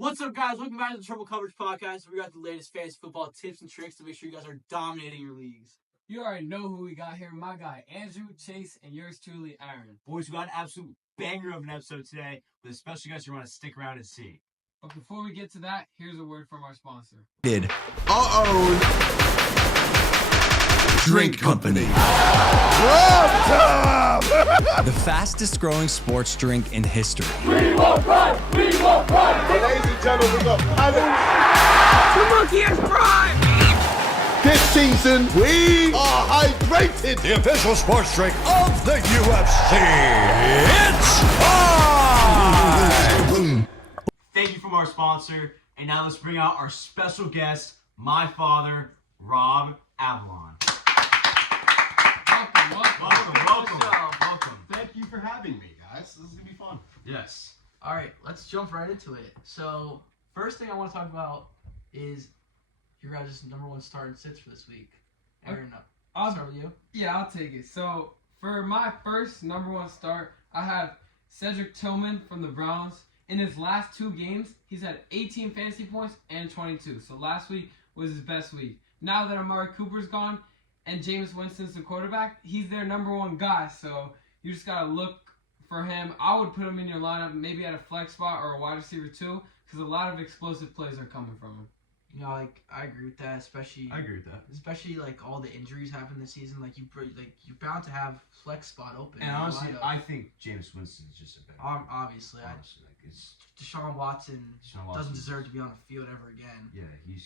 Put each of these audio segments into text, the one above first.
What's up, guys? Welcome back to the Triple Coverage Podcast. We got the latest fantasy football tips and tricks to make sure you guys are dominating your leagues. You already know who we got here. My guy, Andrew, Chase, and yours truly, Aaron. Boys, we got an absolute banger of an episode today with a special guest you want to stick around and see. But before we get to that, here's a word from our sponsor. Drink Company. The fastest growing sports drink in history. Ladies and gentlemen, we got This season, we are hydrated. The official sports drink of the UFC. It's time! Thank you from our sponsor. And now let's bring out our special guest, my father, Rob Avalon. Welcome. Thank you for having me, guys. This is going to be fun. Yes. All right, let's jump right into it. So, first thing I want to talk about is your guys' number one start and sits for this week. Aaron, I'll start with you. Yeah, I'll take it. So, for my first number one start, I have Cedric Tillman from the Browns. In his last two games, he's had 18 fantasy points and 22. So, last week was his best week. Now that Amari Cooper's gone and Jameis Winston's the quarterback, he's their number one guy. So, you just got to look for him. I would put him in your lineup, maybe at a flex spot or a wide receiver too, because a lot of explosive plays are coming from him. You know, like I agree with that, especially like all the injuries happened this season. Like you're bound to have flex spot open. And honestly, I think Jameis Winston is just a better. Obviously, it's Deshaun Watson doesn't deserve to be on the field ever again. Yeah, he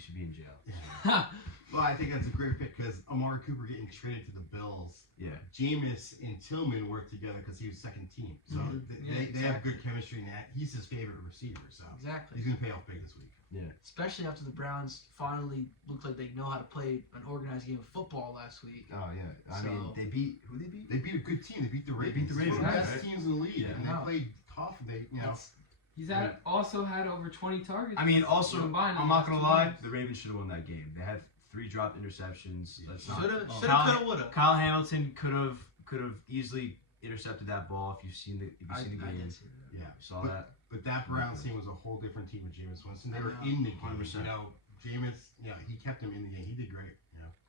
should be in jail. Well, I think that's a great pick because Amari Cooper getting traded to the Bills. Yeah. Jameis and Tillman worked together because he was second team. So they have good chemistry, and he's his favorite receiver. So Exactly. he's going to pay off big this week. Yeah. Especially after the Browns finally looked like they know how to play an organized game of football last week. Oh yeah. I mean, they beat who? They beat? They beat a good team. They beat the Ravens. They beat the Ravens, One of the right? best teams in the league, Yeah. and they played tough. He's also had over 20 targets. I mean, also, combined I'm in not the gonna last two lie, games. the Ravens should have won that game. They had 3 dropped interceptions. That's not. Shoulda, Kyle- coulda, woulda. Kyle Hamilton could have easily intercepted that ball if you've seen the I game. did see that. Yeah. You saw But- that. But that Browns team was a whole different team with Jameis Winston. They were know. in the game. 100%. Jameis, he kept them in the game. He did great.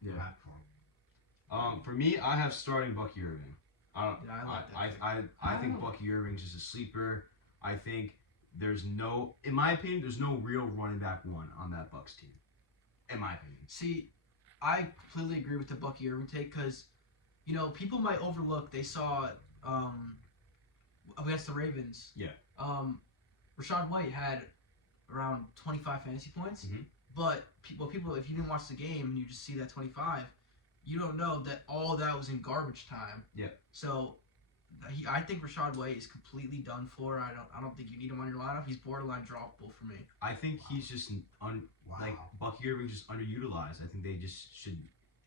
Yeah. Back for him. For me, I have starting Bucky Irving. Yeah, I like that. I think Bucky Irving's just a sleeper. I think in my opinion, there's no real running back one on that Bucks team. In my opinion. See, I completely agree with the Bucky Irving take because, people might overlook they saw against the Ravens. Yeah. Rashad White had around 25 fantasy points, but people, if you didn't watch the game and you just see that 25, you don't know that all that was in garbage time. Yeah. So, I think Rashad White is completely done for. I don't think you need him on your lineup. He's borderline droppable for me. I think he's just like Bucky Irving just underutilized. I think they just should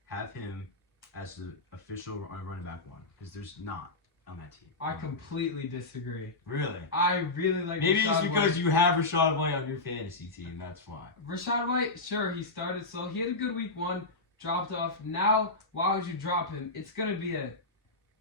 have him as the official running back one because there's not on that team. I completely disagree. Really? I really like Maybe Rashad it's because White. you have Rashad White on your fantasy team. That's why. Rashad White, sure, he started slow. He had a good week 1, dropped off. Now, why would you drop him? It's going to be a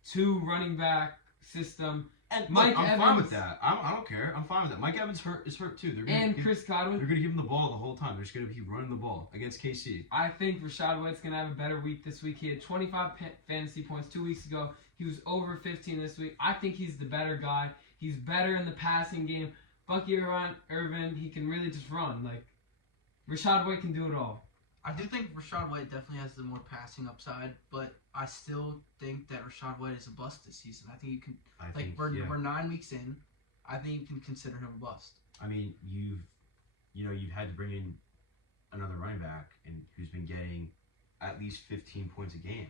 2 running back system. And Mike I'm Evans, fine with that. I don't care. I'm fine with that. Mike Evans is hurt too. Chris Godwin. They're gonna give him the ball the whole time. They're just gonna keep running the ball against KC. I think Rashad White's going to have a better week this week. He had 25 fantasy points 2 weeks ago. He was over 15 this week. I think he's the better guy. He's better in the passing game. Bucky Irvin, he can really just run. Like, Rashad White can do it all. I do think Rashad White definitely has the more passing upside, but I still think that Rashad White is a bust this season. I think you can, we're 9 weeks in. I think you can consider him a bust. I mean, you've had to bring in another running back and who's been getting at least 15 points a game.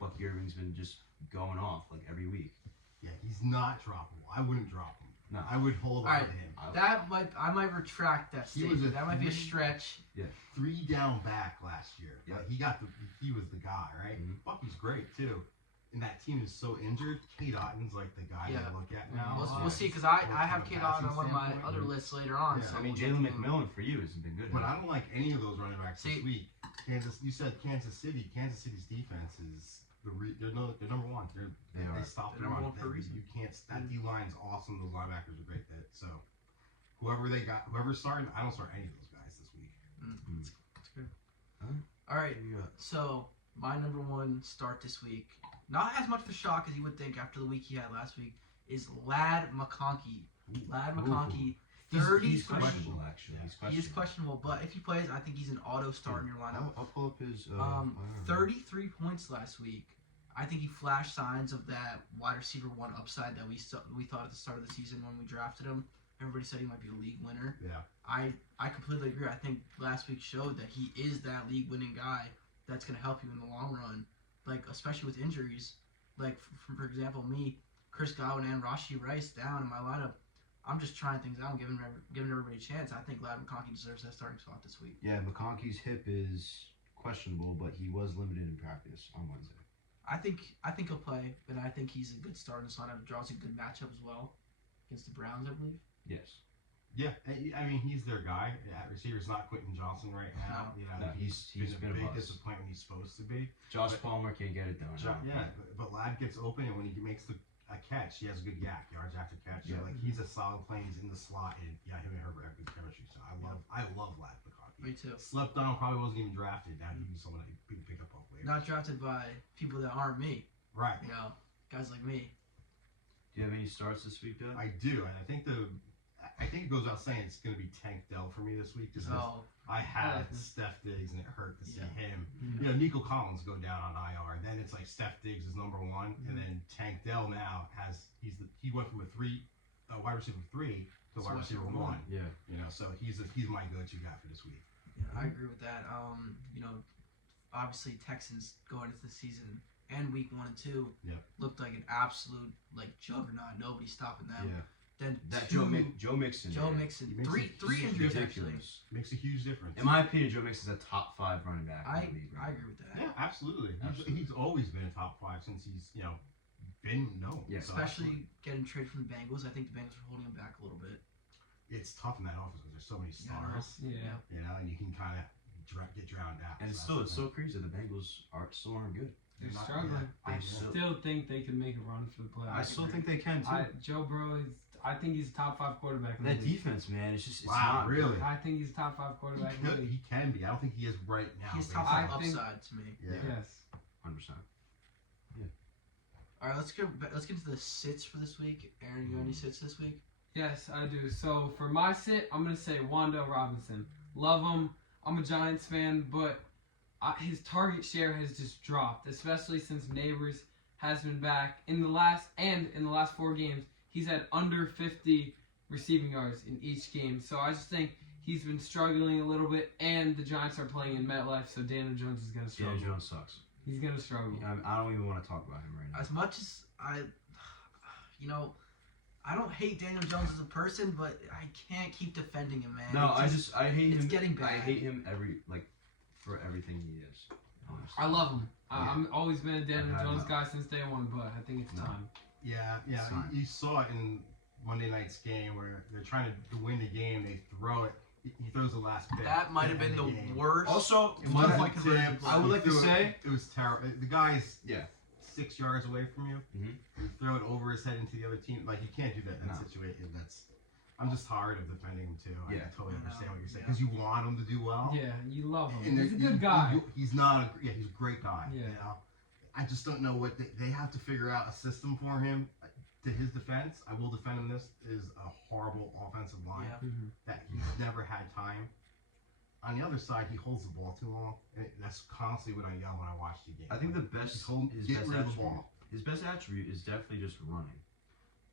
Bucky Irving's been just going off like every week. Yeah, he's not droppable. I wouldn't drop him. No. I would hold on to him. I might retract that statement. That might be a stretch. 3 down back last year. Yeah. He was the guy, right? Mhm. Bucky's great too. And that team is so injured. K. Otton's like the guy to look at now. We'll see, because I have K. Otton on one of my other lists later on. Yeah. So I mean, we'll get Jalen to him. McMillan for you hasn't been good. But I don't like any of those running backs See- this week. You said Kansas City. Kansas City's defense is they're number one. They stop They're the number run. one for a reason. You can't. That D line's awesome. Those linebackers are great. So whoever's starting, I don't start any of those guys this week. That's good. Huh? All right. Who you got? So my number one start this week, not as much of a shock as you would think after the week he had last week, is Ladd McConkey. Ladd McConkey, 30. He's questionable, actually. Yeah. He is questionable, but if he plays, I think he's an auto start in your lineup. I'll pull up his. 33 points last week. I think he flashed signs of that wide receiver one upside that we thought at the start of the season when we drafted him. Everybody said he might be a league winner. Yeah. I completely agree. I think last week showed that he is that league winning guy that's going to help you in the long run, like especially with injuries. Like for example, me, Chris Godwin, and Rashee Rice down in my lineup. I'm just trying things out and giving everybody a chance. I think Ladd McConkey deserves that starting spot this week. Yeah, McConkey's hip is questionable, but he was limited in practice on Wednesday. I think he'll play, and I think he's a good start in this lineup. Draws a good matchup as well against the Browns, I believe. Yes. Yeah, I mean he's their guy. Yeah, receiver's not Quentin Johnson right now. No, he's been a been a big bust. disappointment. He's supposed to be. Josh Palmer can't get it done. But Ladd gets open, and when he makes a catch, he has a good yak, yards after catch. Yeah. So, like he's a solid play. He's in the slot, and him and Herbert have good chemistry. So I love Ladd McConkey. Me too. Slept on, probably wasn't even drafted. Now he'd be someone that you pick up off later. Not drafted by people that aren't me. Right. You know, guys like me. Do you have any starts this week, Doug? I do, and I think it goes without saying it's going to be Tank Dell for me this week. Just 'cause I had Steph Diggs, and it hurt to see him. You know, Nico Collins go down on IR. Then it's like Steph Diggs is number one, and then Tank Dell now he went from a wide receiver 3 to wide receiver 1. Yeah. You know, so he's my go-to guy for this week. Yeah, I agree with that. You know, obviously Texans going into the season and week 1 and 2 looked like an absolute juggernaut. Nobody stopping them. Yeah. Then That Joe Joe Mixon. Mixon. He makes Three injuries actually. Ridiculous. Makes a huge difference. In my opinion, Joe Mixon's a top 5 running back I in the league. I agree with that. Yeah, absolutely. Absolutely. He's always been a top 5 since he's been known. Yeah. So Especially getting traded from the Bengals. I think the Bengals are holding him back a little bit. it's tough in that offense because there's so many stars. Yeah. You know, and you can kind of get drowned out. And it's so crazy. The Bengals still aren't good. They're not- struggling. They I still- still think they could make a run for the I playoffs. still think they can too. Joe Burrow I think he's a top 5 quarterback in the That league. defense, man, it's Wow, not really? I think he's a top 5 quarterback in the league. He can be. I don't think he is right now. He's but top I 5 think- upside to me. Yeah. Yes. 100%. All right, let's get into the sits for this week. Aaron, you got any sits this week? Yes, I do. So for my sit, I'm gonna say Wan'Dale Robinson. Love him. I'm a Giants fan, but his target share has just dropped, especially since Neighbors has been back. In the last 4 games, he's had under 50 receiving yards in each game. So I just think he's been struggling a little bit, and the Giants are playing in MetLife, so Daniel Jones is gonna struggle. Daniel Jones sucks. He's gonna struggle. I don't even want to talk about him right now. As much as I don't hate Daniel Jones as a person, but I can't keep defending him, man. No, I hate him. It's getting bad. I hate him for everything he is. Honestly. I love him. Yeah. I'm always been a Daniel I Jones know. guy since day one, but I think it's No. time. Yeah. Fine. You saw it in Monday night's game where they're trying to win the game. They throw it. He throws the last pick. That might have been the game. worst. Also, It One wasn't point conversion tipped. play. I would like to He threw say- it was terrible. The guy's Yeah. 6 yards away from you. Mhm. You throw it over his head into the other team. Like you can't do that in that No. situation. I'm just tired of defending him too. I Yeah. totally understand what you're saying Yeah. because you want him to do well. Yeah, you love him. And He's a there- good guy. He's not. He's a great guy. Yeah. You know? I just don't know what they have to figure out a system for him. To his defense, I will defend him. This is a horrible offensive line Yeah. that he's never had time. On the other side, he holds the ball too long, and that's constantly what I yell when I watch the game. I think the He's best holding- his get best rid of the attribute. ball. His best attribute is definitely just running.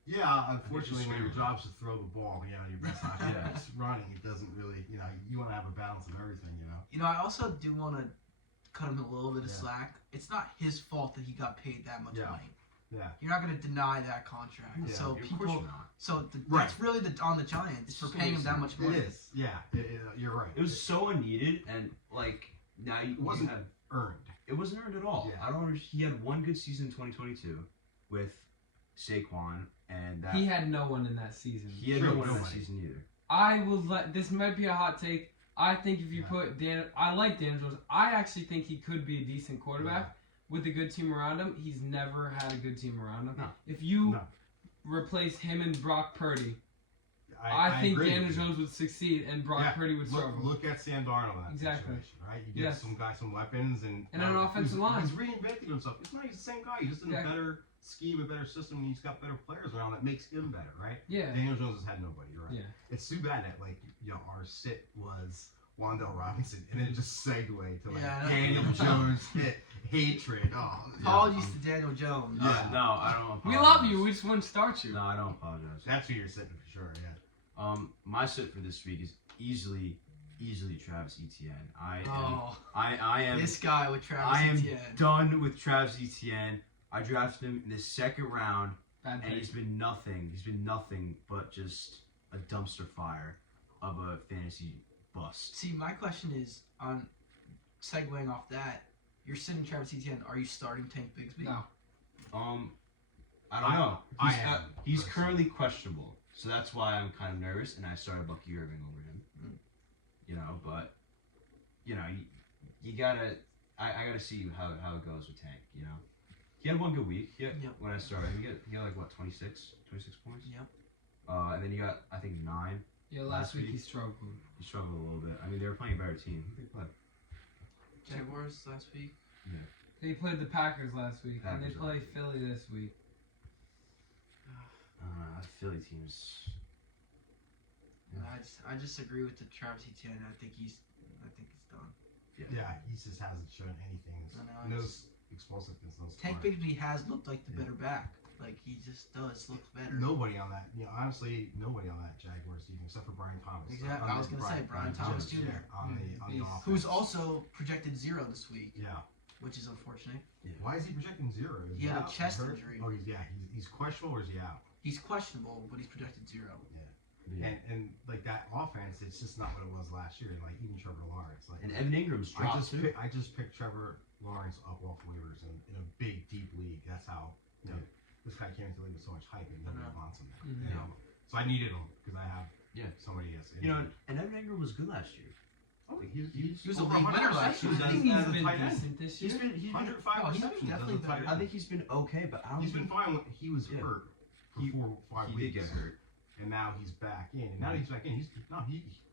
Yeah, unfortunately, when your screaming. job's to throw the ball, your best option Yeah. is running. It doesn't really, you want to have a balance of everything, I also do want to cut him a little bit of Yeah. slack. It's not his fault that he got paid that much Yeah. money. Yeah. You're not going to deny that contract. Yeah. So Of course people, you're not. Right. that's really on the Giants for So paying him that much It money. is. Yeah, you're right. It was so unneeded, and now you wasn't have. earned. It wasn't earned at all. Yeah. I don't understand. He had one good season in 2022 with Saquon, and that He had no one in that season. he had Sure, no one in that nobody. season either. I will this might be a hot take. I think if you Yeah. put I like Daniel Jones. I actually think he could be a decent quarterback with a good team around him. He's never had a good team around him. No. If you No. replace him and Brock Purdy, I think agree Daniel with you. Jones would succeed and Brock Purdy would struggle. Look at Sam Darnold in that Exactly. situation, right? You give some guy some weapons and an offensive line. He's reinventing himself. It's not he's the same guy. He's just in a better scheme, a better system, and he's got better players around that makes him better, right? Yeah. Daniel Jones has had nobody, right? Yeah. It's too bad that our sit was Wan'Dale Robinson, and then it just segued to Daniel Jones hatred. Oh, apologies to Daniel Jones. No, I don't. Apologize. We love you. We just wouldn't start you. No, I don't apologize. That's who you're sitting for sure. Yeah. My sit for this week is easily Travis Etienne. I am this guy with Travis Etienne. Done with Travis Etienne. I drafted him in the second round, Bad and pick. he's been nothing but just a dumpster fire of a fantasy bust. See, my question is on segueing off that. You're sitting Travis Etienne. Are you starting Tank Bigsby? No. I don't know. He's personally. currently questionable, so that's why I'm kind of nervous, and I started Bucky Irving over him. You know, but you gotta. I gotta see how it goes with Tank. You know, he had one good week. Yeah, when I started, he got like what 26 points. Yep. And then he got I think 9. Yeah, last week he struggled. He struggled a little bit. I mean, they were playing a better team. Who they play? Jaguars last week. Yeah. They played the Packers last week, and they Packers play Philly this week. That Philly team's. I just agree with the Travis Etienne. I think he's done. Yeah, he just hasn't shown anything. No explosiveness. No Tank Bigsby has looked like the better back. Like he just does look better. Nobody on that. Honestly, nobody on that Jaguars team except for Brian Thomas. Exactly. I was gonna say Brian Thomas Jr. on the offense. Who's also projected 0 this week. Yeah. Which is unfortunate. Yeah. Why is he projecting 0? He had a out? chest Hurt? injury. Oh, he's questionable or is he out? He's questionable, but he's projected 0. Yeah. And like that offense, it's just not what it was last year. Like even Trevor Lawrence, like And Evan Ingram's dropped too. I just picked Trevor Lawrence up off waivers in a big deep league. That's how this guy came into the league with so much hype and nobody wants him. Mhm. You know? So I needed him because I have somebody else. You know, and Evan Ingram was good last year. Oh, he was a over league winner 100 last year. receptions I think as he's a been tight end. decent this year. He's been 105 he's receptions definitely as a tight better. end. I think he's been okay, but I don't. He's been fine when he was hurt for 4 or 5 He weeks. did get hurt. And now he's back in. And now that he's back in,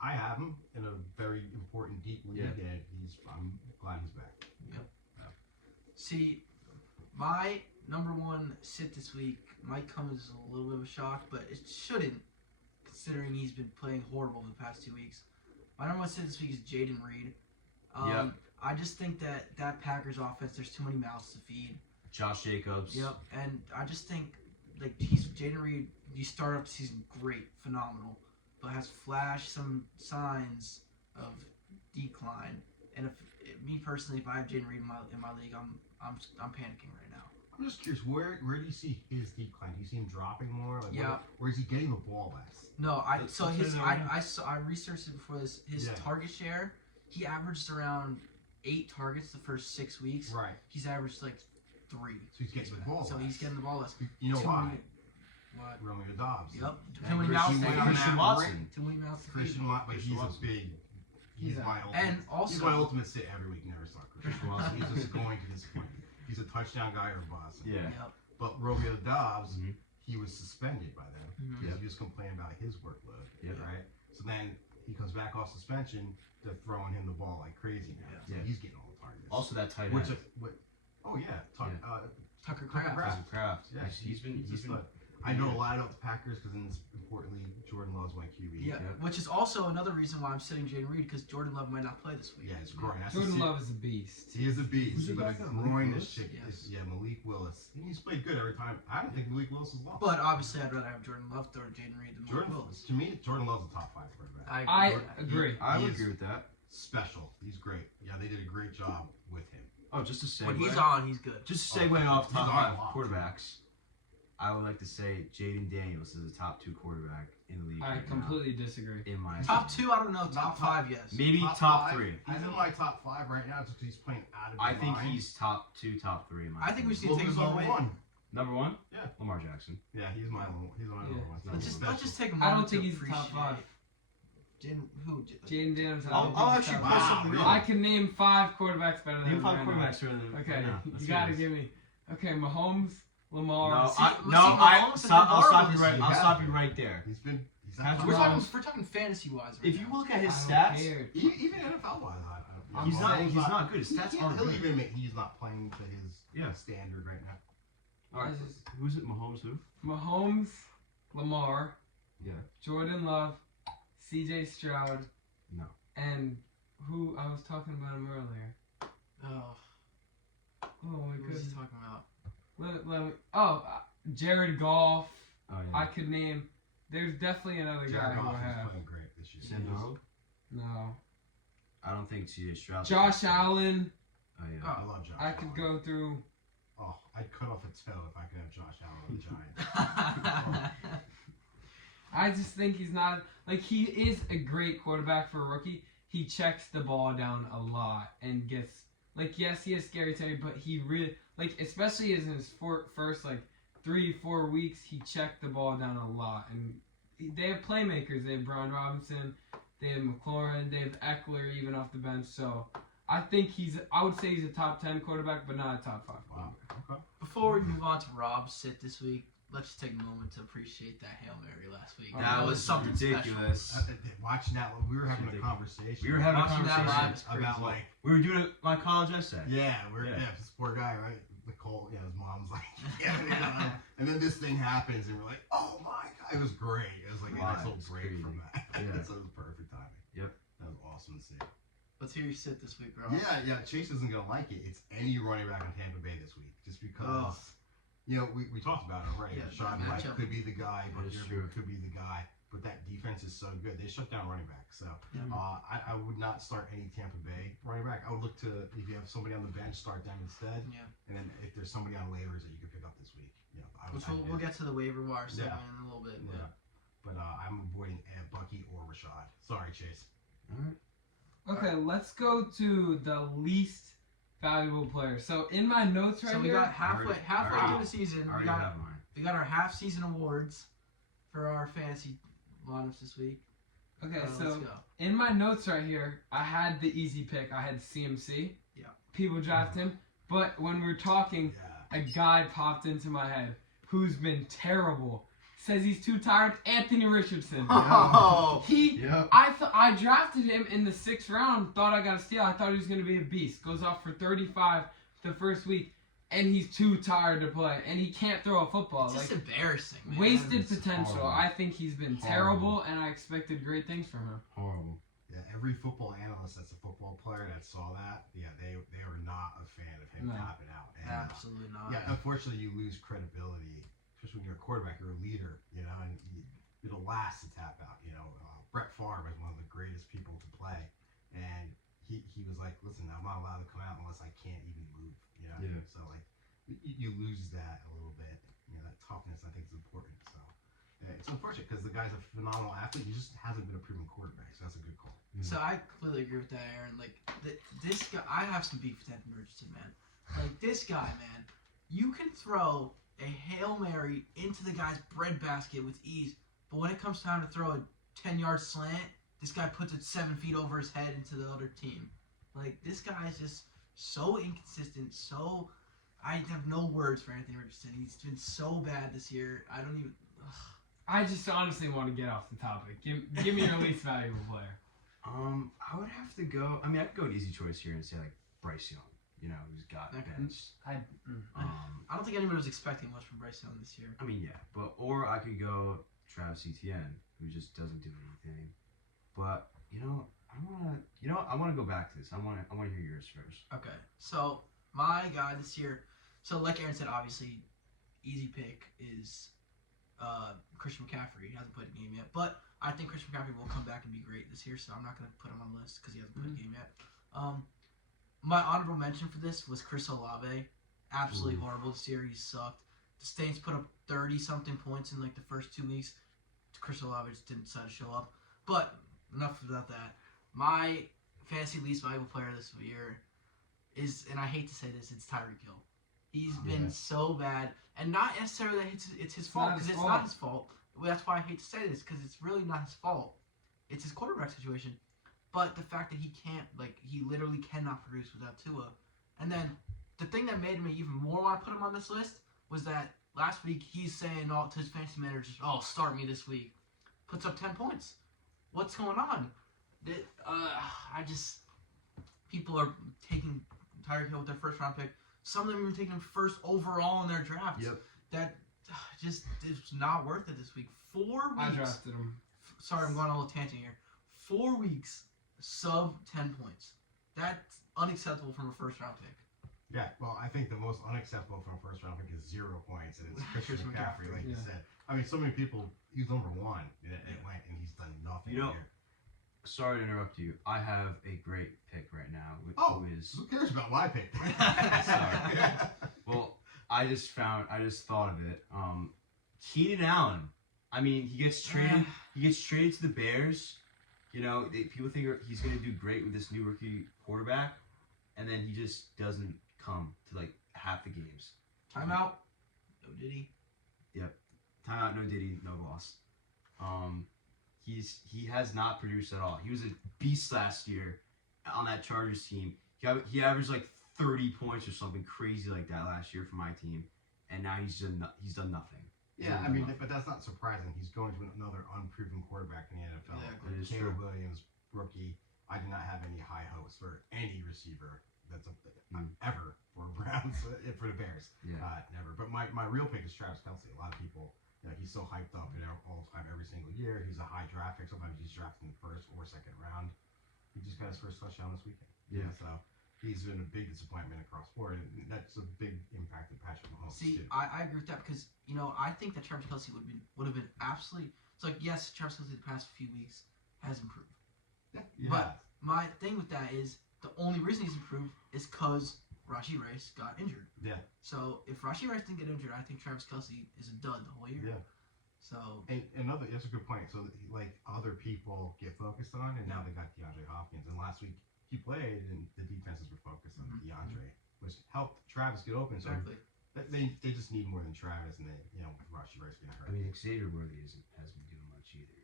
I have him in a very important deep league, and I'm glad he's back. Yep. See, my number one sit this week might come as a little bit of a shock, but it shouldn't, considering he's been playing horrible the past 2 weeks. My number one sit this week is Jaden Reed. I just think that Packers offense, there's too many mouths to feed. Josh Jacobs. Yep, and I just think Jaden Reed. You start up the season great, phenomenal, but has flashed some signs of decline. And me personally, if I have Jaden Reed in my league, I'm panicking right now. I'm just curious, where do you see his decline? Do you see him dropping more? Like, Yeah. Or is he getting the ball less? No, I researched it before this. His Yeah. target share, he averaged around 8 targets the first 6 weeks. Right. He's averaged like 3. So he's getting the ball So less. he's getting the ball less. You know Too why? many- What? Romeo Dobbs. Yep. And Too many mouths to Christian feed. Christian Watson. Too many mouths to feed. Christian Watson, but Christian he's Watson. a big. He's He's my out. ultimate. And also- he's my ultimate sit every week. Never start Christian Watson. He's just going to disappoint. He's a touchdown guy or a bust. Yeah. Yep. But Romeo Dobbs, Mhm. he was suspended by them Mhm. because he was complaining about his workload. Yeah. Right. So then he comes back off suspension. They're throwing him the ball like crazy now. So Yeah. he's getting all the targets. Also, that tight end. Oh yeah. Tucker Tucker Kraft. Kraft. Kraft. Yeah, He's been. I know a lot about the Packers because, importantly, Jordan Love's my QB. Yeah, which is also another reason why I'm sitting Jaden Reed, because Jordan Love might not play this week. Yeah, it's groin. That's Jordan the se- Love is a beast. He is a beast. Who's the But backup? groin Malik is shit. Willis? Yeah, Malik Willis. And he's played good every time. I don't think Malik Willis has lost. But obviously, I'd rather have Jordan Love throw Jaden Reed than Malik Jordan, Willis. to me, Jordan Love's a top 5 quarterback. I agree. I would He is agree with that. Special. He's great. Yeah, they did a great job with him. Oh, just to segue. When he's on, he's good. Just to segue off he's top on 5 a lot. quarterbacks, I would like to say Jaden Daniels is a top 2 quarterback in the league. I right completely disagree. now, in my Top opinion. 2, I don't know. Top 5, yes. Maybe top five. 3. He's in my top 5 right now just because he's playing out of his I think mind. he's top 2, top 3 in my I think we opinion. should take who's him number away. 1? Number 1? Yeah. Lamar Jackson. Yeah, he's my number 1. Let's just take him. I don't think he's top 5. Jaden Daniels. I'll actually top put five. something really? I can name 5 quarterbacks better than Name 5 him right now. quarterbacks better than Okay, no, you let's gotta do this. give me. Okay, Mahomes, Lamar. No, See, I'll Mahomes has been stop horrible you this right. year. I'll stop you right there. He's He's Patrick We're Mahomes- talking fantasy wise. If you look at his I don't stats, care. even NFL wise, he's not good. His stats aren't He'll good. even admit he's not playing to his Yeah. standard right now. All right, who's it? Mahomes? Who? Mahomes, Lamar, Yeah. Jordan Love, C.J. Stroud. No. And who I was talking about him earlier. Oh, Oh my what was he goodness. talking about? Jared Goff. Oh yeah. I could name. There's definitely another guy Jared who Goff I is have. playing great this year. Sam Darnold? No. I don't think C.J. Stroud. Josh Allen. Oh yeah. I love Josh. I could Allen. go through. Oh, I'd cut off a toe if I could have Josh Allen on the Giants. I just think he's not like he is a great quarterback for a rookie. He checks the ball down a lot and gets like yes he has scary Terry, but he really like especially in his first like 3-4 weeks he checked the ball down a lot and they have playmakers. They have Brian Robinson, they have McLaurin, they have Eckler even off the bench. So I think I would say he's a top 10 quarterback, but not a top 5. Wow. Okay. Before we move on to Rob's sit this week, let's just take a moment to appreciate that Hail Mary last week. That was something ridiculous. Watching that, we were having a conversation. We were having a Watching that conversation live is crazy. about like, We were doing my college essay. yeah, Yeah. this poor guy, right? Nicole, his mom's like, and then this thing happens, and we're like, oh my god, it was great. It was like a nice little It's break crazy. from that. Yeah. So it was perfect timing. Yep. That was awesome to see. Let's hear you sit this week, bro. Yeah, Chase isn't gonna like it. It's any running back in Tampa Bay this week, just because. Oh. We talked about it already. Yeah, Sean that White matchup. could be the guy, but That is Jeremy true. could be the guy. But that defense is so good. They shut down running back. So Yeah. I would not start any Tampa Bay running back. I would look to, if you have somebody on the bench, start them instead. Yeah. And then if there's somebody on waivers that you could pick up this week, Which we'll get to the waiver wire segment Yeah. in a little bit. Yeah. But I'm avoiding Bucky or Rashad. Sorry, Chase. All right. Okay, let's go to the least valuable player. So in my notes right So we here, got halfway already- through the season. I already We got have mine. our half season awards for our fantasy lineups this week. okay, Let's so go. in my notes right here, I had the easy pick. I had CMC. Yeah. People draft him, but when we were talking, Yeah. a guy popped into my head who's been terrible. Says he's too tired. Anthony Richardson. Oh, Yep. I drafted him in the 6th round. Thought I got a steal. I thought he was gonna be a beast. Goes off for 35 the first week, and he's too tired to play, and he can't throw a football. it's just Like embarrassing, man. wasted It's potential. horrible. I think he's been terrible, and I expected great things from him. Horrible. Yeah, every football analyst that's a football player that saw that, they are not a fan of him No. tapping out. And, Absolutely not. yeah, unfortunately, you lose credibility, especially when you're a quarterback, you're a leader, and it'll last to tap out. Brett Favre is one of the greatest people to play, and he was like, listen, I'm not allowed to come out unless I can't even move. Yeah. So like, you lose that a little bit. That toughness I think is important. So yeah, it's unfortunate because the guy's a phenomenal athlete. He just hasn't been a proven quarterback, so that's a good call. So I completely agree with that, Aaron. Like this guy, I have some beef with Anthony Richardson, man. Like this guy, man, you can throw a Hail Mary into the guy's breadbasket with ease, but when it comes time to throw a 10-yard slant, this guy puts it 7 feet over his head into the other team. Like this guy is just so inconsistent. So I have no words for Anthony Richardson. He's been so bad this year. I don't even. Ugh. I just honestly want to get off the topic. Give me your least valuable player. I would have to go. I mean, I could go an easy choice here and say like Bryce Young. Who's got Okay. benched. I I don't think anyone was expecting much from Bryce Young this year. I mean, yeah, or I could go Travis Etienne, who just doesn't do anything. But I want to go back to this. I want to hear yours first. Okay, so my guy this year, so like Aaron said, obviously, easy pick is Christian McCaffrey. He hasn't played a game yet, but I think Christian McCaffrey will come back and be great this year, so I'm not going to put him on the list because he hasn't played a game yet. My honorable mention for this was Chris Olave. Absolutely horrible this year. He sucked. The Saints put up 30-something points in like the first 2 weeks. Chris Olave just didn't decide to show up. But enough about that. My fantasy least valuable player this year is, and I hate to say this, it's Tyreek Hill. He's been so bad, and not necessarily that it's his fault, because it's not his fault. Well, that's why I hate to say this, because it's really not his fault. It's his quarterback situation. But the fact that he can't, he literally cannot produce without Tua. And then the thing that made me even more want to put him on this list was that last week he's saying to his fantasy managers, "Oh, start me this week." puts up 10 points. What's going on? People are taking Tyreek Hill with their first round pick. Some of them even taking him first overall in their drafts. Yep. That just it's not worth it this week. 4 weeks. I drafted him. Sorry, I'm going on a little tangent here. 4 weeks, sub 10 points. That's unacceptable from a first round pick. Yeah, well, I think the most unacceptable from a first round pick is 0 points, and it's Christian McCaffrey, like you said. I mean, so many people, he's number 1, and it went, and he's done nothing here. Sorry to interrupt you. I have a great pick right now. Who cares about my pick? Sorry. Well, I just thought of it. Keenan Allen. I mean, he gets traded. He gets traded to the Bears. You know, people think he's going to do great with this new rookie quarterback, and then he just doesn't come to like half the games. Timeout. No Diddy. Yep. Timeout. No Diddy. No loss. He has not produced at all. He was a beast last year on that Chargers team. He averaged like 30 points or something crazy like that last year for my team, and now he's done nothing. Yeah, I mean, but that's not surprising. He's going to another unproven quarterback in the NFL. Exactly. Caleb Williams, rookie. I do not have any high hopes for any receiver that's ever for Browns for the Bears. Yeah. Never. But my real pick is Travis Kelce. A lot of people, he's so hyped up all the time, every single year. He's a high draft pick. Sometimes he's drafted in the first or second round. He just got his first touchdown this weekend. Yeah. So he's been a big disappointment across the board, and that's a big impact of Patrick Mahomes. See, too. I agree with that because I think that Travis Kelce would have been absolutely. It's like yes, Travis Kelce the past few weeks has improved. Yeah. But my thing with that is the only reason he's improved is because Rashee Rice got injured. Yeah. So if Rashee Rice didn't get injured, I think Travis Kelce is a dud the whole year. Yeah. So And that's a good point. So like other people get focused on, and now they got DeAndre Hopkins. And last week he played, and the defenses were focused on DeAndre, which helped Travis get open. So exactly. they just need more than Travis, and with Rashee Rice getting hurt. I mean, Xavier Worthy hasn't been doing much either.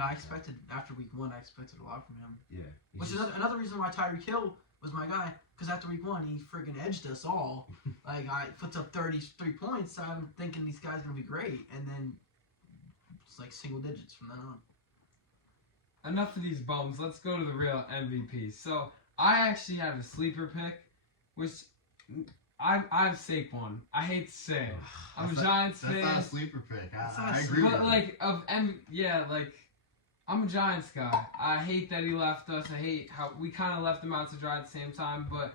I expected after week 1, I expected a lot from him. Yeah. Which is another reason why Tyreek Hill was my guy. Because after week 1, he friggin' edged us all. Like, puts up 33 points. So I'm thinking these guys are going to be great. And then it's like single digits from then on. Enough of these bums. Let's go to the real MVP. So, I actually have a sleeper pick, which I have Saquon. I hate to say it. I'm a Giants fan. That's not a sleeper pick. I agree but with like, I'm a Giants guy. I hate that he left us. I hate how we kind of left him out to dry at the same time, but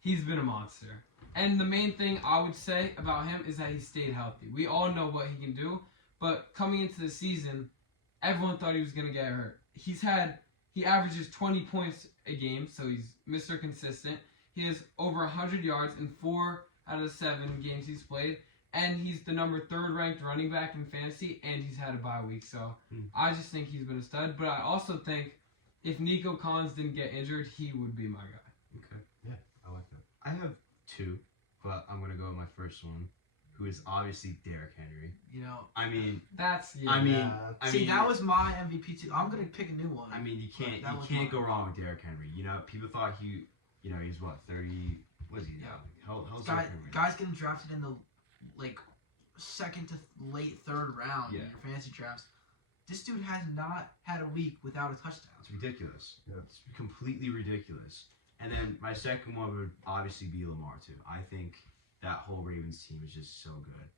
he's been a monster. And the main thing I would say about him is that he stayed healthy. We all know what he can do, but coming into the season, everyone thought he was going to get hurt. He averages 20 points a game, so he's Mr. Consistent. He has over 100 yards in 4 out of the 7 games he's played. And he's the number 3rd ranked running back in fantasy, and he's had a bye week. So I just think he's been a stud. But I also think if Nico Collins didn't get injured, he would be my guy. Okay. Yeah, I like that. I have 2, but I'm going to go with my first one, who is obviously Derrick Henry. I mean... That's... Yeah. I mean... that was my MVP too. I'm going to pick a new one. I mean, you can't go wrong with Derrick Henry. People thought he's what, 30... What is he now? How's Derrick Henry? Guys getting drafted in the... like 2nd to late 3rd round in your fantasy drafts. This dude has not had a week without a touchdown. It's ridiculous. Yeah. It's completely ridiculous. And then my second one would obviously be Lamar too. I think that whole Ravens team is just so good.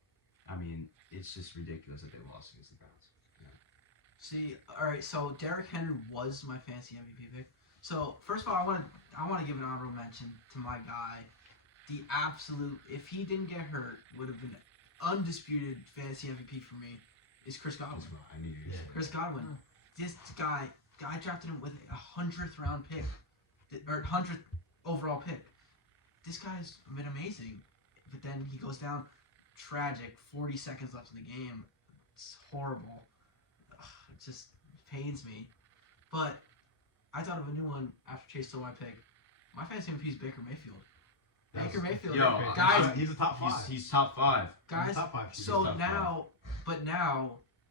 I mean, it's just ridiculous that they lost against the Browns. Yeah. See, all right. So Derrick Henry was my fantasy MVP pick. So first of all, I want to give an honorable mention to my guy. The absolute, if he didn't get hurt, would have been undisputed fantasy MVP for me, is Chris Godwin. I knew you were saying Chris Godwin. This guy, I drafted him with a 100th round pick, or 100th overall pick. This guy's been amazing, but then he goes down, tragic. 40 seconds left in the game. It's horrible. It just pains me. But I thought of a new one after Chase stole my pick. My fantasy MVP is Baker Mayfield. Baker Mayfield, guys, he's a top 5. He's top 5. Guys, top 5. so now,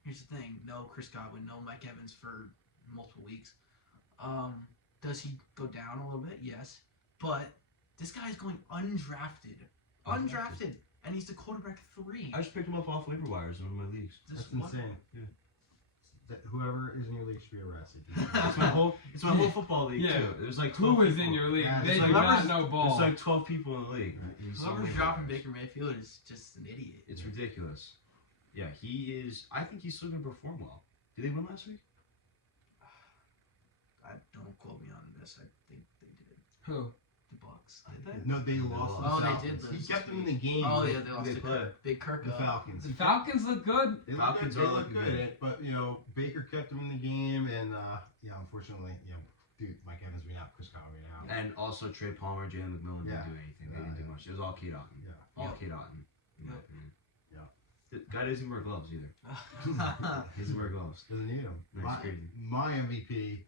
here's the thing: no Chris Godwin, no Mike Evans for multiple weeks. Does he go down a little bit? Yes, but this guy's going undrafted, and he's the quarterback 3. I just picked him up off waiver wires in one of my leagues. That's insane. Yeah. whoever is in your league should be arrested. It's my whole football league Yeah. too. There's like 12 Who is people. in your league? Yeah, They it's do like not know ball. There's like 12 people in the league. He's Whoever's so dropping many Baker Mayfield is just an idiot. It's ridiculous. Yeah, he is. I think he's still gonna perform well. Did they win last week? Don't quote me on this. I think they did. Who? The Bucks. Did they? No, they lost. to the Oh, they Falcons. did lose He this kept them in week. the game. Oh with yeah, they lost they to play? Kirk. Big Kirk. the Falcons. The He kept- Falcons look good. They look Falcons good. They are look looking good. good. But Baker kept them in the game, and unfortunately, dude, Mike Evans being out, Chris Godwin out. And also Trey Palmer, Jalen McMillan Yeah. didn't do anything. They Yeah, didn't do yeah. much. It was all Kate Otten. Yeah. All Yep. Kate Otten, in my Yep. opinion. Yeah. The guy doesn't wear gloves either. Yeah. He doesn't wear gloves. Doesn't need him. That's crazy. My MVP.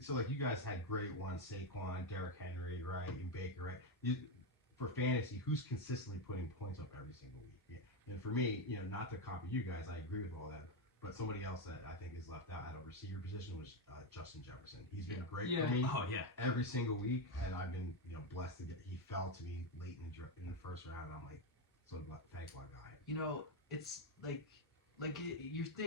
So like you guys had great ones: Saquon, Derrick Henry, right, and Baker, right? For fantasy, who's consistently putting points up every single week? Yeah. And for me, not to copy you guys, I agree with all that. But somebody else that I think is left out at a receiver position was Justin Jefferson. He's been great Yeah. for me Oh yeah. every single week, and I've been blessed to get. He fell to me late in the first round, and I'm like, so thankful I got him. It's like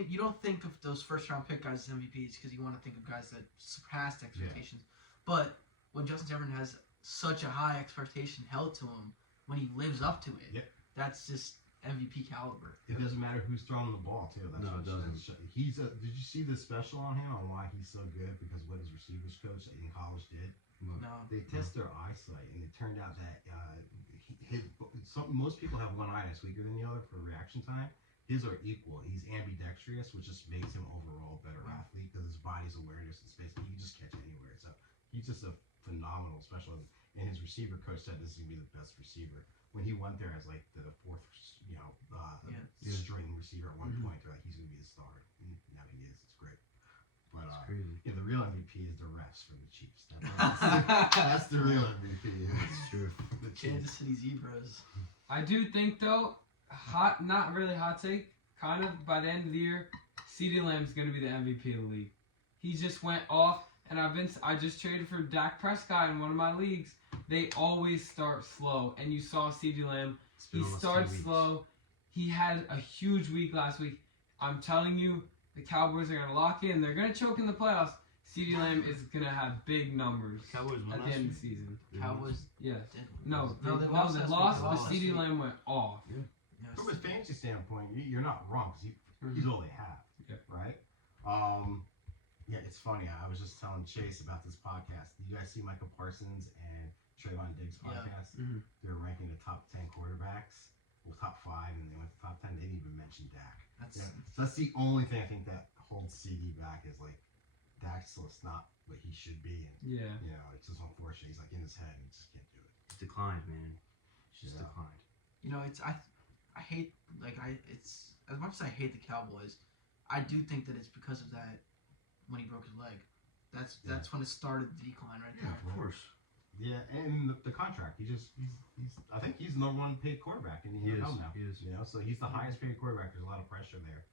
you don't think of those first round pick guys as MVPs because you want to think of guys that surpassed expectations. But when Justin Jefferson has such a high expectation held to him, when he lives up to it, Yep. that's just MVP caliber. It doesn't matter who's throwing the ball too. That's No, what it doesn't. Did you see the special on him on why he's so good? Because what his receivers coach in college did. No, They test their eyesight, and it turned out that most people have one eye that's weaker than the other for reaction time. His are equal. He's ambidextrous, which just makes him overall a better athlete because his body's awareness in space. He can just catch anywhere. So he's just a phenomenal specialist. And his receiver coach said this is gonna be the best receiver. When he went there as like the fourth, string receiver at one point, they're like he's gonna be the star. And now he is. It's great. But It's crazy. the real MVP is the refs for the Chiefs. That's the real MVP. It's true. The Chiefs. Kansas City Zebras. I do think though, not really hot take, kind of by the end of the year, CeeDee Lamb's gonna be the MVP of the league. He just went off, and I just traded for Dak Prescott in one of my leagues. They always start slow, and you saw CeeDee Lamb. It's been He almost starts 2 weeks. slow. He had a huge week last week. I'm telling you, the Cowboys are gonna lock in. They're gonna choke in the playoffs. CeeDee Lamb is gonna have big numbers Cowboys won at the last end of week? the season. Cowboys Yeah. did. No, they they lost, last but week. CeeDee Lamb went off. Yes. From a fantasy standpoint, you're not wrong because he's all they have, Yeah. right? Yeah, it's funny. I was just telling Chase about this podcast. You guys see Michael Parsons and Trayvon Diggs' Yeah. podcast? Mhm. They're ranking the top 10 quarterbacks, well, top 5, and they went to top 10. They didn't even mention Dak. That's Yeah. So that's the only thing I think that holds CD back is like Dak's just not what he should be, and Yeah. it's just unfortunate. He's like in his head, and he just can't do it. It's declined, man. It's just Yeah. declined. it's I hate it's as much as I hate the Cowboys, I do think that it's because of that when he broke his leg. That's when it started the decline right there. Of course. Yeah, and the contract. He's I think he's the number 1 paid quarterback in the He is. NFL now. He is. So he's the highest paid quarterback. There's a lot of pressure there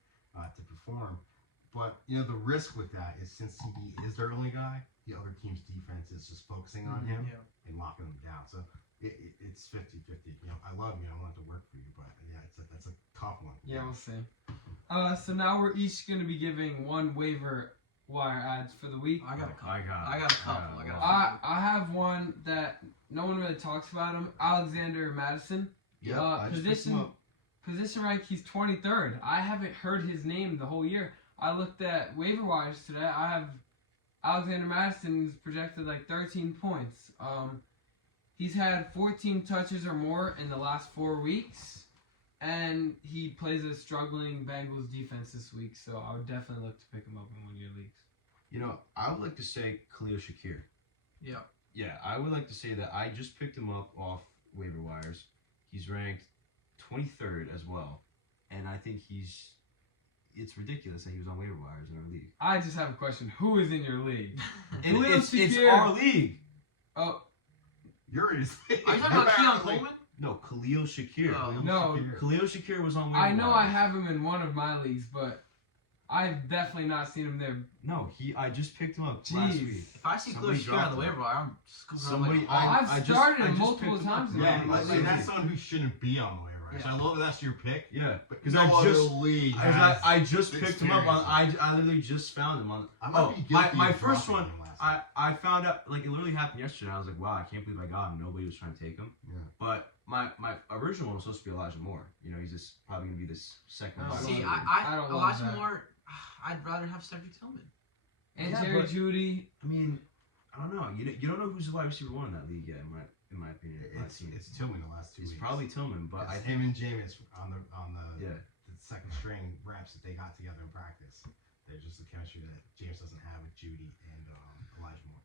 to perform. But the risk with that is since CD is their only guy, the other team's defense is just focusing on him Yeah. and locking him down. So it's 50-50. I love you. I want to work for you, but that's a tough one. Yeah, we'll see. So now we're each going to be giving one waiver wire ads for the week. I got a couple. I got a couple. I got a I have one that no one really talks about him. Alexander Madison. Yep, I just picked him up. Position rank, he's 23rd. I haven't heard his name the whole year. I looked at waiver wires today. I have Alexander Madison's projected like 13 points. He's had 14 touches or more in the last 4 weeks, and he plays a struggling Bengals defense this week. So I would definitely look to pick him up in one of your leagues. I would like to say Khalil Shakir. Yeah. Yeah, I would like to say that I just picked him up off waiver wires. He's ranked 23rd as well, and I think it's ridiculous that he was on waiver wires in our league. I just have a question. Who is in your league? It's Shakir. our league. Oh, You're in. Are you talking about Keon Coleman? No, Khalil Shakir. Oh. no. Khalil Shakir was on waiver I know I wires. have him in one of my leagues, but I've definitely not seen him there. No, I just picked him up last Jeez. week. If I see Somebody Khalil Shakir on the dropped waiver wire, I'm scooping Somebody- him I I've just- started I him just multiple picked him up. times. in Yeah, my like, league. that's someone who shouldn't be on the waiver. Right? Yeah. So I love that that's your pick. Yeah, But because no I other just league because has I just picked him up on. experience. I literally just found him on. I might be guilty my of first dropping one. him last I found out like it literally happened yesterday. And I was like, wow, I can't believe I got him. Nobody was trying to take him. Yeah. But my original one was supposed to be Elijah Moore. You know, he's just probably gonna be this second. Oh, wide See, receiver. I don't love Elijah that. Moore, I'd rather have Cedric Tillman. And Yeah, Jerry but- Judy. I mean, I don't know. You don't know who's the wide receiver one in that league yet. In my opinion, It's Tillman the last 2 it's weeks. probably Tillman, but It's I him and Jameis on the yeah. the second string reps that they got together in practice. They're just the chemistry that James doesn't have with Judy and Elijah Moore.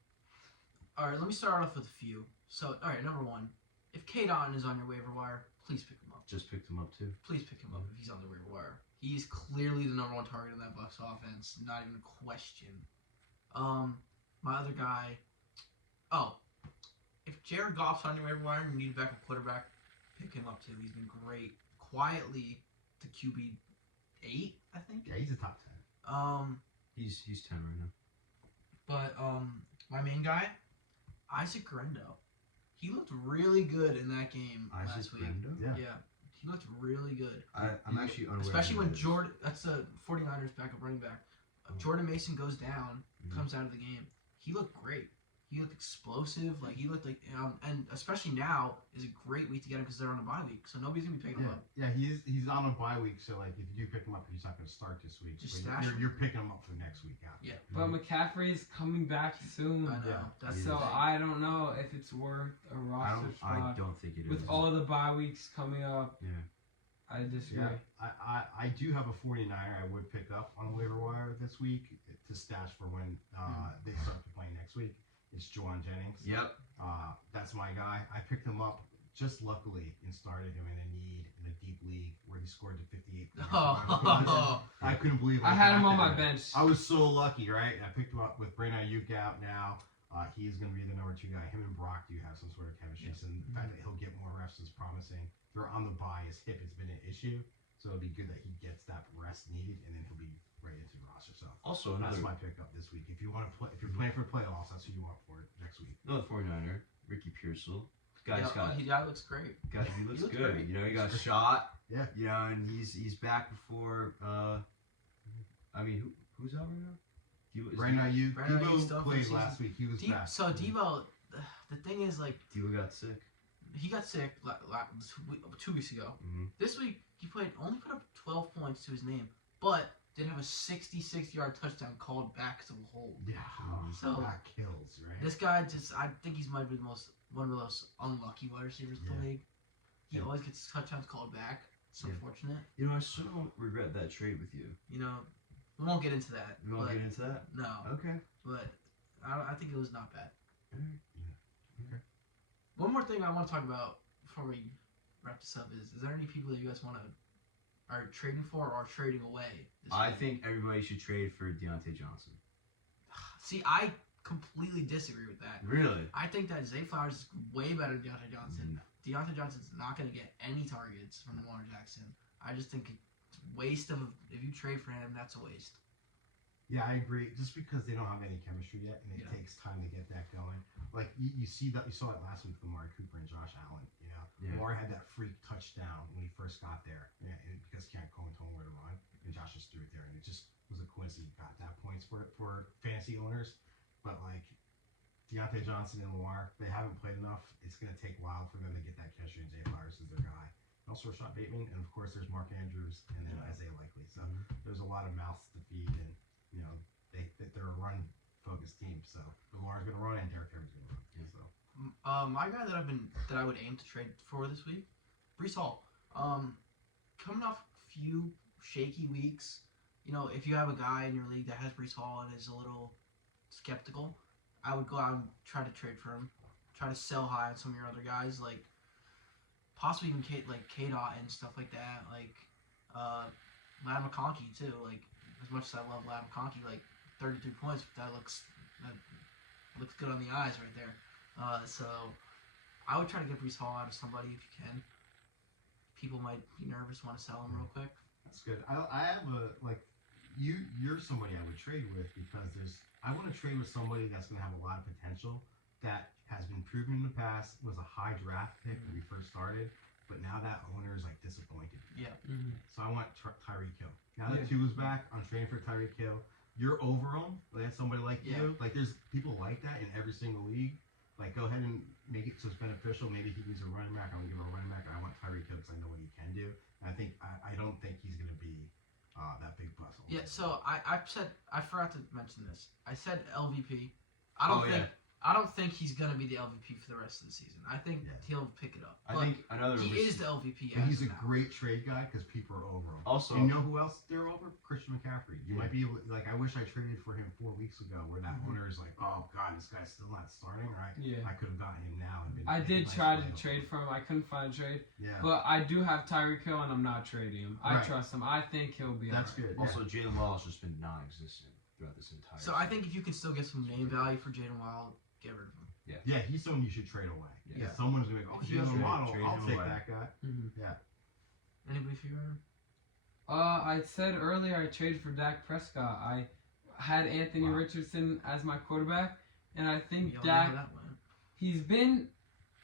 All right, let me start off with a few. So, all right, number one, if Cade Otton is on your waiver wire, please pick him up. Just picked him up too. Please pick him up if he's on the waiver wire. He's clearly the number one target in that Bucs offense, not even a question. My other guy, if Jared Goff's on your waiver wire and you need a backup quarterback, pick him up too. He's been great. Quietly to QB 8, I think. Yeah, he's a top 10. He's 10 right now. But my main guy, Isaac Grendo. He looked really good in that game last week. Yeah. Yeah, he looked really good. I'm actually unaware. Especially of when who that is. Jordan, that's the 49ers backup running back. Jordan Mason goes down, Mhm. comes out of the game. He looked great. He looked explosive. Like he looked like, and especially now is a great week to get him because they're on a bye week, so nobody's gonna be picking him up. Yeah, he's on a bye week, so like if you do pick him up, he's not going to start this week. Just but stash him. you're picking him up for next week after. Yeah. But McCaffrey's coming back soon. I know. Yeah. That's So the thing. I don't know if it's worth a roster I spot. don't think it is. With all of the bye weeks coming up, Yeah. I disagree. Yeah, I do have a 49er I would pick up on the waiver wire this week to stash for when they start to play next week. It's Juwan Jennings. Yep. That's my guy. I picked him up just luckily and started him in a deep league where he scored the 58 points. I couldn't believe I had him on drafted my bench. I was so lucky, right? I picked him up with Brandon Ayuk out now. He's going to be the number 2 guy. Him and Brock do have some sort of chemistry. So the fact that he'll get more reps is promising. They're on the bye. His hip has been an issue. So it'll be good that he gets that rest needed, and then he'll be right into the roster. So Also that's another my pickup this week. If you want to play, if you're playing for playoffs, that's who you want for next week. 49er, Ricky Pearsall. He looks great. He looks looks good. great. You know, he got shot. Yeah. You know, and he's back before. I mean, who's out right now? Brandon Ayuk. Brandon Ayuk's Debo done for the played season. last week. He was back. So Debo, the thing is like Debo got sick. he got sick 2 weeks ago. Mm-hmm. This week he only put up 12 points to his name, but did have a 66-yard touchdown called back to a hold. Yeah. So that kills, right? this guy I think he's might be one of the most unlucky wide receivers in the league. He always gets his touchdowns called back. It's unfortunate. You know, I sort of don't regret that trade with you. You know, we won't get into that. We won't get into that. No, Okay. but I think it was not bad. Okay. One more thing I want to talk about before we wrap this up is there any people that you guys are trading for or are trading away? I think everybody should trade for Deontay Johnson. See, I completely disagree with that. Really? I think that Zay Flowers is way better than Deontay Johnson. No. Deontay Johnson's not going to get any targets from Lamar Jackson. I just think it's a waste of if you trade for him, that's a waste. Yeah, I agree. Just because they don't have any chemistry yet, and it takes time to get that going. Like you saw it last week with Amari Cooper and Josh Allen. You know, Amari had that freak touchdown when he first got there, and because Can't Cohen told him where to run, and Josh just threw it there, and it just was a coincidence he got that points for fantasy owners. But like Deontay Johnson and Lamar, they haven't played enough. It's gonna take a while for them to get that chemistry, and Zay Flowers is their guy. And also Rashad Bateman, and of course there's Mark Andrews, and then Isaiah Likely. So there's a lot of mouths to feed, and you know, they're a run-focused team. So Lamar's gonna run, and Derrick Henry's gonna run. Yeah. So My guy that I would aim to trade for this week, Breece Hall. Coming off a few shaky weeks, you know, if you have a guy in your league that has Breece Hall and is a little skeptical, I would go out and try to trade for him. Try to sell high on some of your other guys, like possibly even K-Dot and stuff like that, like Ladd McConkey too. Like as much as I love Ladd McConkey, like 33 points, that looks good on the eyes right there. So I would try to get Breece Hall out of somebody if you can. People might be nervous, want to sell him real quick. that's good. I have you're somebody I would trade with because I want to trade with somebody that's gonna have a lot of potential that has been proven in the past, was a high draft pick when we first started, but now that owner is like disappointed. Yeah. So I want Tyreek Hill. Now that Yeah. Tua's back, I'm trading for Tyreek Hill. You're over him. Like somebody like you. Like there's people like that in every single league. Like go ahead and make it so it's beneficial. Maybe he needs a running back. I'm gonna give him a running back. I want Tyreek Hill because I know what he can do. And I don't think he's gonna be that big bustle. Yeah. So I forgot to mention this. I said LVP. I don't think he's gonna be the LVP for the rest of the season. I think he'll pick it up. I think another. He is the LVP. And he's a now. great trade guy because people are over him. Also, you know who else they're over? Christian McCaffrey. You might be able, like, I wish I traded for him 4 weeks ago, where that owner is like, oh god, this guy's still not starting, right? Yeah. I could have gotten him now. And been I did nice try to playoff. trade for him. I couldn't find a trade. Yeah. But I do have Tyreek Hill, and I'm not trading him. I Right. trust him. I think he'll be That's alright. good. Also, Jalen Waddle has just been non-existent throughout this entire. So I think if you can still get some name value for Jalen Waddle, get rid of him. Yeah, he's someone you should trade away. Yeah. Someone's gonna be like, oh, If you have Jalen Waddle, trade I'll him take away. that guy. Anybody figure out? I said earlier I traded for Dak Prescott. I had Anthony Richardson as my quarterback, and I think We all know how Dak. that went. He's been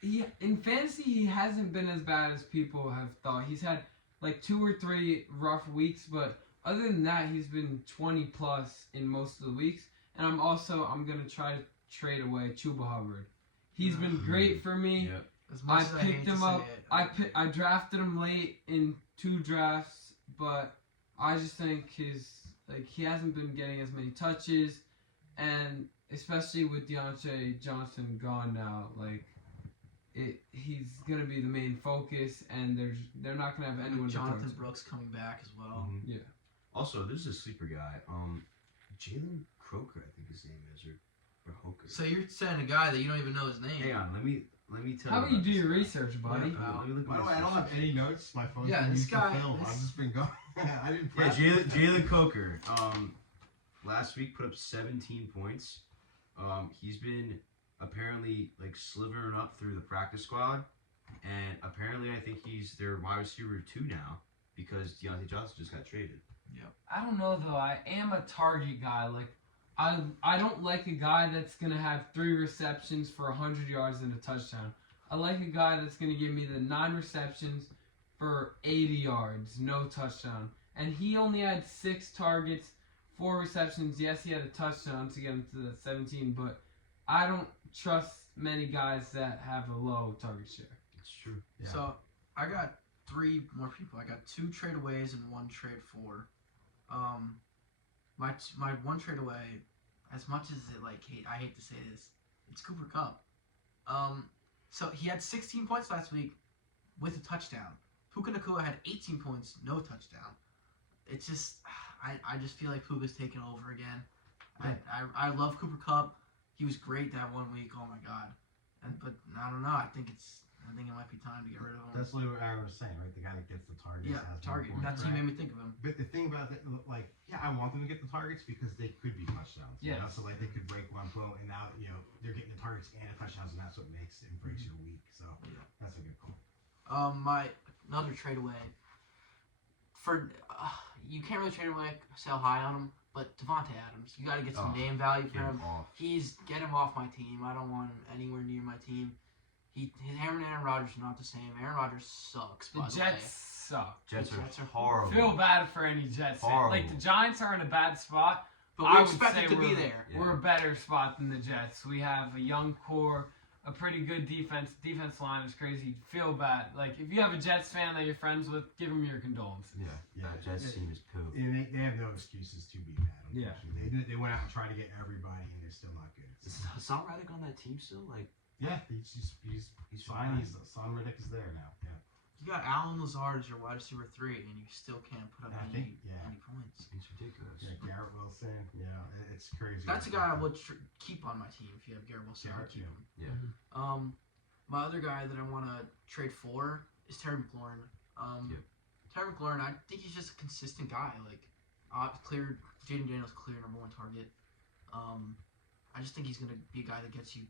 in fantasy. He hasn't been as bad as people have thought. He's had like 2 or 3 rough weeks, but other than that, he's been 20 plus in most of the weeks. And I'm gonna try to trade away Chuba Hubbard. He's been great for me. Yep. As much as I I hate picked to him say up. it, I drafted him late in 2 drafts, but I just think he hasn't been getting as many touches, and especially with Deontay Johnson gone now, he's gonna be the main focus, and they're not gonna have anyone to Jonathan throw to. Brooks coming back as well. Mhm. Yeah. Also, there's a sleeper guy. Jalen Croker, I think his name is, or Hoker. So you're saying a guy that you don't even know his name. Hang on, let me tell How you. about you about do this your guy. research, buddy? Yeah, Let me look By at the way, I this don't have any notes. My phone's Yeah, been this used guy- to film. this- I've just been going. I didn't Yeah, prep. Jalen Coker. Last week put up 17 points. He's been apparently slithering up through the practice squad, and apparently I think he's their wide receiver 2 now because Deontay Johnson just got traded. I don't know though. I am a target guy. I don't like a guy that's gonna have 3 receptions for 100 yards and a touchdown. I like a guy that's gonna give me the 9 receptions for 80 yards, no touchdown. And he only had 6 targets, 4 receptions. Yes, he had a touchdown to get him to the 17, but I don't trust many guys that have a low target share. It's true. Yeah. So I got 3 more people. I got 2 trade aways and 1 trade for. My one trade away, as much as I hate to say this, it's Cooper Kupp. So he had 16 points last week with a touchdown. Puka Nacua had 18 points, no touchdown. It's just, I just feel like Puka's taking over again. I love Cooper Kupp. He was great that 1 week. Oh my god. But I don't know. I think it might be time to get rid of him. That's literally what I was saying, right? The guy that gets the targets. Yeah, has target. more points, That's what right? made me think of him. But the thing about that, I want them to get the targets because they could be touchdowns. You know? Yes. So they could break one flow, and now they're getting the targets and the touchdowns, and that's what makes and breaks your week. So that's a good call. My another trade away for you can't really trade away, sell high on him, but Devontae Adams, you got to get some name value for him. Get him off my team. I don't want him anywhere near my team. Him and Aaron Rodgers are not the same. Aaron Rodgers sucks. The By the Jets way. suck. Jets The are Jets are horrible. Feel bad for any Jets fan. Horrible. The Giants are in a bad spot. But I we would expect say it to be we're- there. Yeah. We're a better spot than the Jets. We have a young core, a pretty good defense. Defense line is crazy. Feel bad. If you have a Jets fan that you're friends with, give them your condolences. Yeah, that Jets team is poo. And they have no excuses to be bad. Yeah. Unfortunately. They went out and tried to get everybody, and they're still not good. Is Hassan Reddick on that team still? Yeah, he's fine. Son Riddick is there now. Yeah. You got Alan Lazard as your wide receiver 3, and you still can't put up I any think, points. He's ridiculous. Yeah, Garrett Wilson. Yeah, it's crazy. That's a guy I would keep on my team if you have Garrett Wilson. I would keep him. Yeah. My other guy that I want to trade for is Terry McLaurin. Terry McLaurin, I think he's just a consistent guy. Jaden Daniels clear number 1 target. I just think he's gonna be a guy that gets you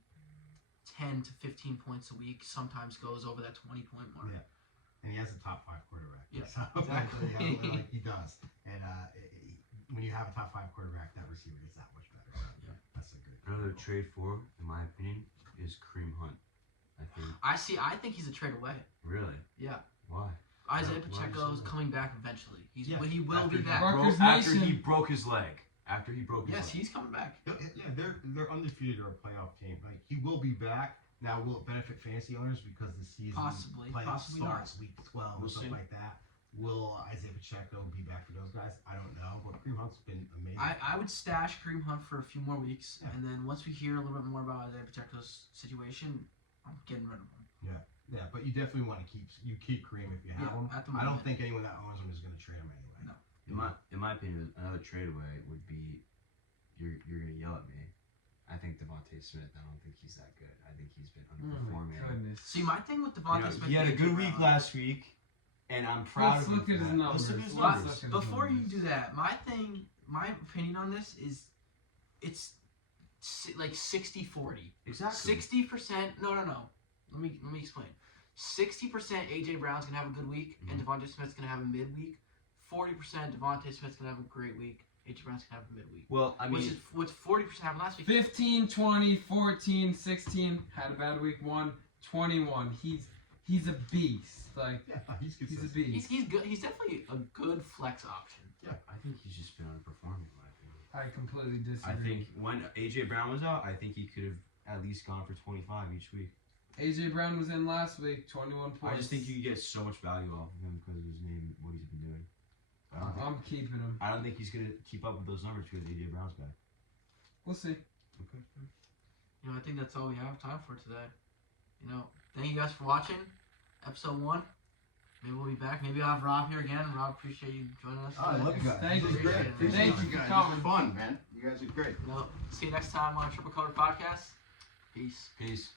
10 to 15 points a week. Sometimes goes over that 20-point mark. Yeah. And he has a top 5 quarterback. Yeah, so, exactly. He does. And when you have a top 5 quarterback, that receiver gets that much better. So, that's a good. Another trade for, in my opinion, is Kareem Hunt. I think. I think he's a trade away. Really? Yeah. Why? Isaiah Why Pacheco's so? coming back eventually. He will After be he back. Rutgers after Nation. he broke his leg. After he broke his Yes, leg. he's coming back. Yeah, they're undefeated or a playoff team. Like he will be back. Now will it benefit fantasy owners because the season Possibly, playoff possibly starts week 12 We'll or something see. like that? Will Isaiah Pacheco be back for those guys? I don't know, but Kareem Hunt's been amazing. I would stash Kareem Hunt for a few more weeks, Yeah. and then once we hear a little bit more about Isaiah Pacheco's situation, I'm getting rid of him. Yeah, but you definitely want to keep Kareem if you have Yeah, him. at the I don't moment. think anyone that owns him is going to trade him anyway. No. In my opinion, another trade away would be you're gonna yell at me. I think Devontae Smith. I don't think he's that good. I think he's been Oh my underperforming. goodness. See, my thing with You Devontae know, Smith, he had a and good AJ week Brown- last week, and I'm proud Let's of him. look at for his that. numbers. Let's look at his Let's numbers. look at his Before you numbers. do that, my opinion on this is, it's like 60-40. Exactly. 60%. No. Let me explain. 60% AJ Brown's gonna have a good week, and Devontae Smith's gonna have a midweek. 40% Devontae Smith's gonna have a great week. AJ Brown's gonna have a midweek. Well, I mean, Which is what 40% happened last week. 15, 20, 14, 16. Had a bad week. 21. He's a beast. Like Yeah, he's he's a consistent. beast. He's good. He's definitely a good flex option. I think he's just been underperforming. In my opinion. I completely disagree. I think when AJ Brown was out, I think he could have at least gone for 25 each week. AJ Brown was in last week. 21 points. I just think you could get so much value off of him because of his name, what he's been doing. I'm keeping him. I don't think he's gonna keep up with those numbers because AJ Brown's back. We'll see. Okay. I think that's all we have time for today. Thank you guys for watching episode 1. Maybe we'll be back. Maybe I'll have Rob here again. Rob, appreciate you joining us. Oh, I today. love you guys. Thank This you. is great. Thank Appreciate you you for guys. coming. This is fun, man. You guys are great. See you next time on Triple Color Podcast. Peace. Peace.